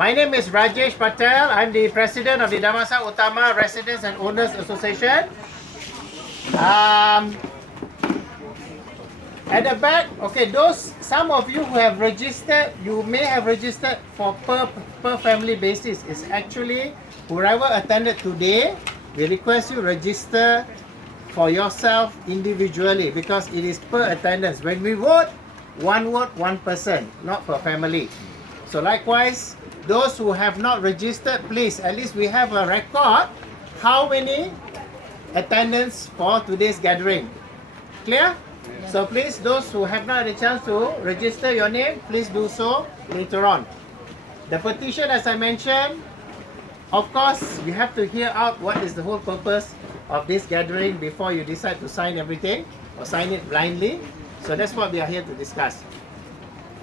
My name is Rajesh Patel. I'm the president of the Damansara Utama Residents and Owners Association. At the back, okay, some of you who have registered, you may have registered for per family basis. It's actually whoever attended today, we request you register for yourself individually because it is per attendance. When we vote, one vote, one person, not per family. So likewise, those who have not registered, please, at least we have a record how many attendance for today's gathering. Clear? So please, those who have not had a chance to register your name, please do so later on. The petition, as I mentioned, of course, you have to hear out what is the whole purpose of this gathering before you decide to sign everything or sign it blindly. So that's what we are here to discuss.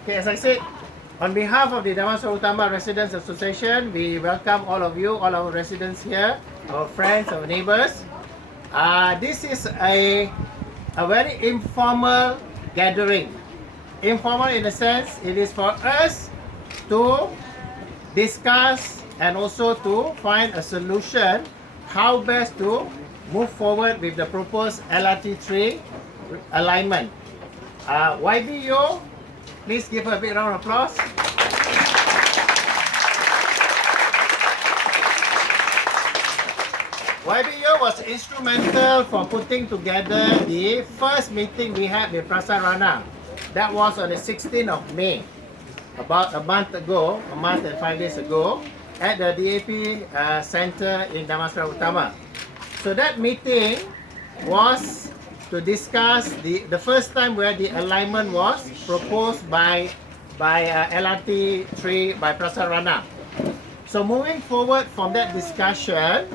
Okay, as I said, on behalf of the Damansara Utama Residents Association, we welcome all of you, all our residents here, our friends, our neighbors. This is a very informal gathering. Informal in the sense, it is for us to discuss and also to find a solution how best to move forward with the proposed LRT3 alignment. YBU, please give a big round of applause. YBU was instrumental for putting together the first meeting we had with Prasarana. That was on the 16th of May, about a month ago, a month and 5 days ago, at the DAP Center in Damansara Utama. So that meeting was to discuss the first time where the alignment was proposed by LRT3 by Prasarana. So moving forward from that discussion,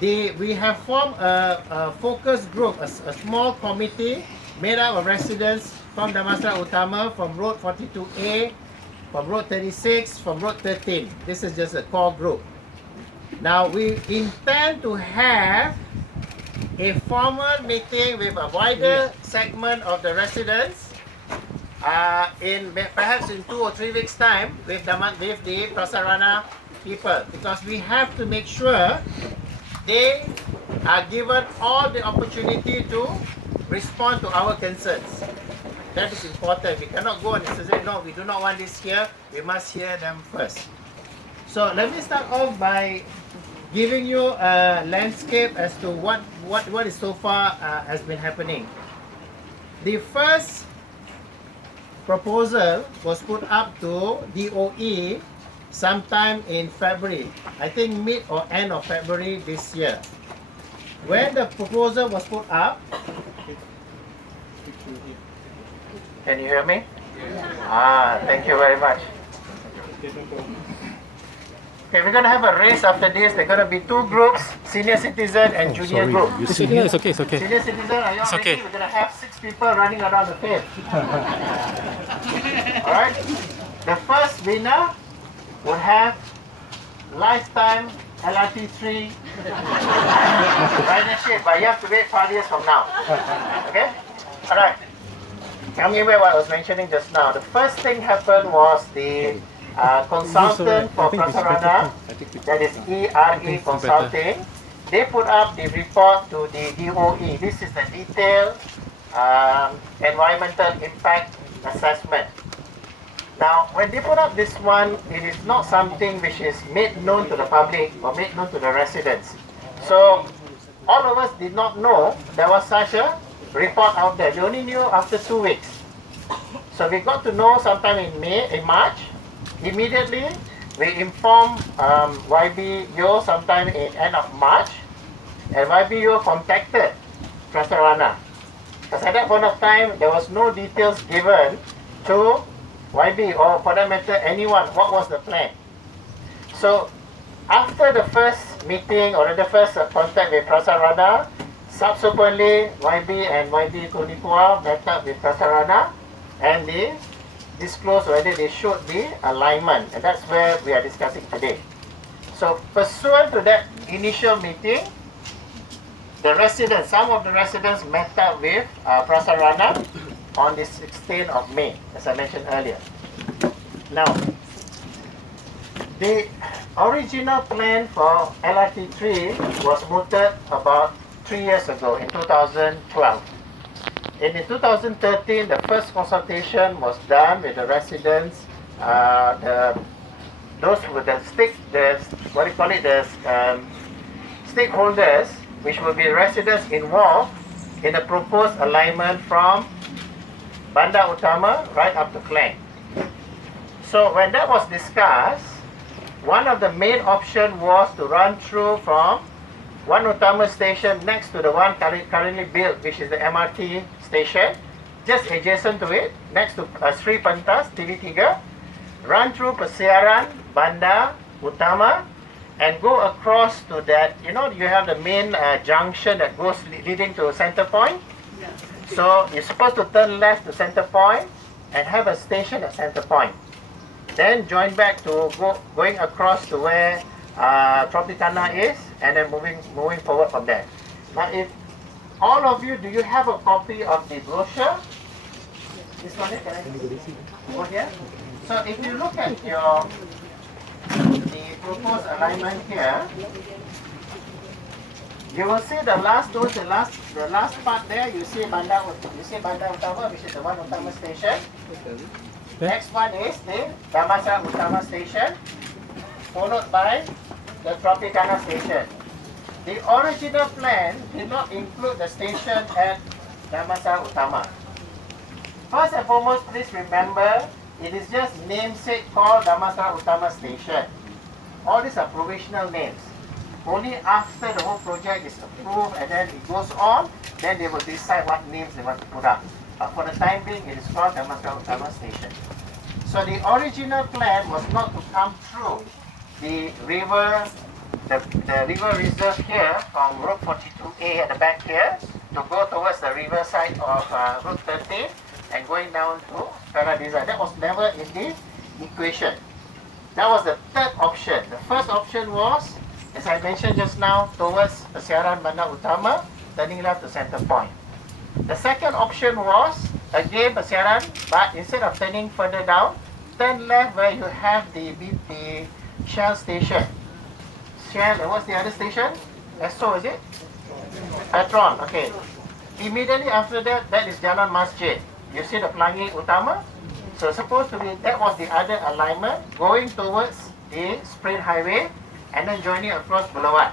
we have formed a focus group, a small committee made up of residents from Damansara Utama, from Road 42A, from Road 36, from Road 13. This is just a core group. Now we intend to have a formal meeting with a wider segment of the residents perhaps in 2 or 3 weeks time with the Prasarana people, because we have to make sure they are given all the opportunity to respond to our concerns. That is important. We cannot go and say, no, we do not want this here. We must hear them first. So let me start off by giving you a landscape as to what is so far has been happening. The first proposal was put up to DOE sometime in February, I think mid or end of February this year. When the proposal was put up, can you hear me? Yeah. Thank you very much. Okay, we're going to have a race after this. There are going to be 2 groups, senior citizen and junior group. It's okay. Senior citizen, are you all ready? We're going to have 6 people running around the field. Alright? The first winner would have lifetime LRT3 ridership, but you have to wait 5 years from now. Okay? Alright. Coming back what I was mentioning just now, the first thing happened was the consultant for Prasarana, that is ERE Consulting, they put up the report to the DOE. This is the detailed environmental impact assessment. Now, when they put up this one, it is not something which is made known to the public or made known to the residents. So, all of us did not know there was such a report out there. We only knew after 2 weeks. So, we got to know sometime in March. Immediately, we informed YBU sometime in end of March, and YBU contacted Prasarana. Because at that point of time, there was no details given to YB or for that matter anyone what was the plan. So after the first meeting or the first contact with Prasarana, subsequently YB and YB Kunikua met up with Prasarana and they disclosed whether they should be alignment, and that's where we are discussing today. So pursuant to that initial meeting, some of the residents met up with Prasarana on the 16th of May, as I mentioned earlier. Now, The original plan for LRT3 was mooted about 3 years ago in 2012. And in 2013, the first consultation was done with the residents, those with the stakeholders, which will be residents involved in the proposed alignment from Bandar Utama right up to Klang. So when that was discussed, one of the main options was to run through from one Utama station next to the one currently built, which is the MRT station, just adjacent to it, next to Sri Pantas, TV3, run through Persiaran, Bandar Utama, and go across to that, you have the main junction that goes leading to Center Point. Yeah. So you're supposed to turn left to Center Point and have a station at Center Point. Then join back to going across to where Tropicana is, and then moving forward from there. Now, if all of you, do you have a copy of the brochure? This one, can I go here? So if you look at the proposed alignment here, you will see the last part there. You see Bandar Utama, which is the one Utama station. Next one is the Damansara Utama station, followed by the Tropicana station. The original plan did not include the station at Damansara Utama. First and foremost, please remember, it is just namesake called Damansara Utama station. All these are provisional names. Only after the whole project is approved and then it goes on, then they will decide what names they want to put up. But for the time being, it is called Damansara Utama station. So the original plan was not to come through the river reserve here from Route 42A at the back here to go towards the riverside of Route 13 and going down to Paradisa. That was never in the equation. That was the third option. The first option was, as I mentioned just now, towards Persiaran Bandar Utama, turning left to Center Point. The second option was, again Persiaran, but instead of turning further down, turn left where you have the Shell station. Shell, what's the other station? Esso, is it? Petron, okay. Immediately after that, that is Jalan Masjid. You see the Pelangi Utama? So supposed to be, that was the other alignment, going towards the Spring Highway and then joining across Boulevard.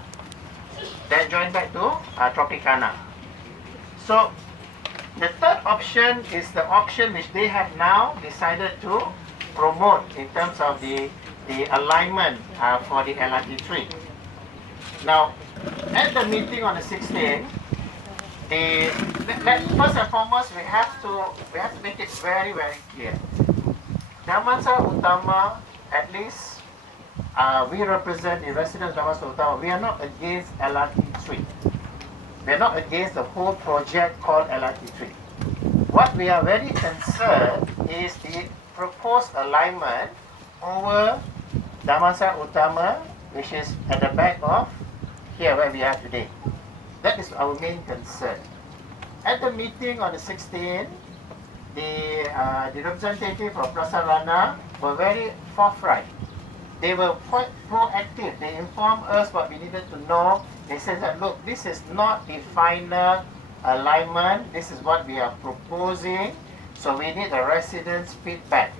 Then join back to Tropicana. So the third option is the option which they have now decided to promote in terms of the alignment for the LRT3. Now, at the meeting on the 16th, first and foremost, we have to make it very, very clear. Damansara Utama, at least we represent the residents of Damansara Utama. We are not against LRT3. We are not against the whole project called LRT3. What we are very concerned is the proposed alignment over Damansara Utama, which is at the back of here where we are today. That is our main concern. At the meeting on the 16th, the representative from Prasarana were very forthright. They were quite proactive. They informed us what we needed to know. They said that, look, this is not the final alignment. This is what we are proposing. So we need the residents' feedback.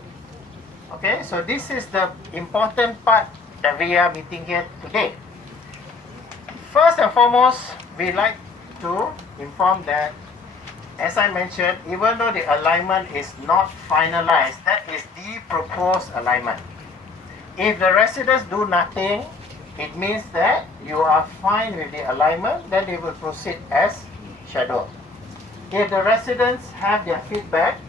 Okay, so this is the important part that we are meeting here today. First and foremost, we like to inform that, as I mentioned, even though the alignment is not finalized, that is the proposed alignment. If the residents do nothing, it means that you are fine with the alignment, then they will proceed as scheduled. If the residents have their feedback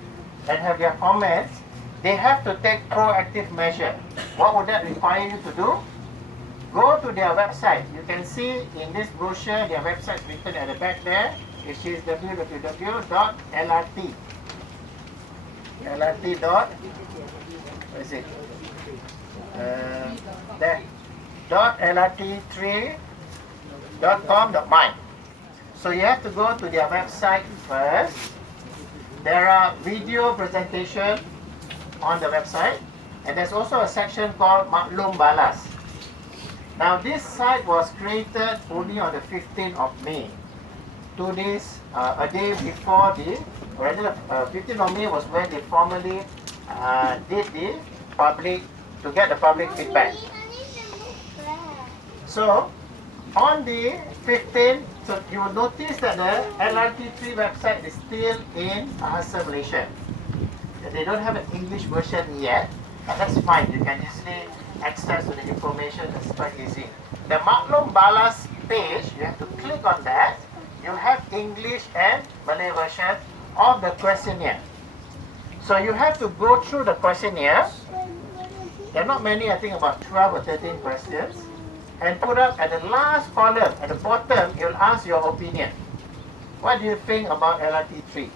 and have their comments, they have to take proactive measure. What would that require you to do? Go to their website. You can see in this brochure, their website is written at the back there, which is www.lrt. What is it? There. .lrt3.com.my. So you have to go to their website first. There are video presentation on the website. And there's also a section called Maklum Balas. Now this site was created only on the 15th of May. 2 days, a day before the, or rather 15th of May was when they formally did the public, to get the public feedback. So on the 15th, so you will notice that the LRT3 website is still in Bahasa Malaysia. They don't have an English version yet, but that's fine. You can easily access to the information. It's quite easy. The Maklum Balas page, you have to click on that. You have English and Malay version of the questionnaire. So you have to go through the questionnaire. There are not many, I think about 12 or 13 questions. And put up at the last column, at the bottom, it will ask your opinion. What do you think about LRT3?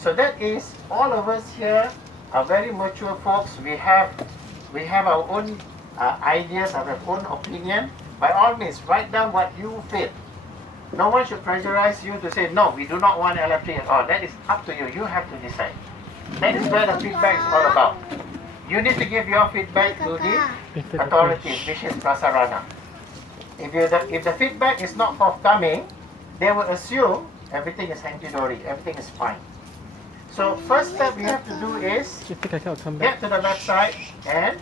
So that is, all of us here are very mature folks. We have our own ideas, our own opinion. By all means, write down what you feel. No one should pressurize you to say, no, we do not want LRT at all. That is up to you. You have to decide. That is where the feedback is all about. You need to give your feedback to the authorities, which is Prasarana. If the feedback is not forthcoming, they will assume everything is hunky-dory, everything is fine. So first step we have to do is get to the website and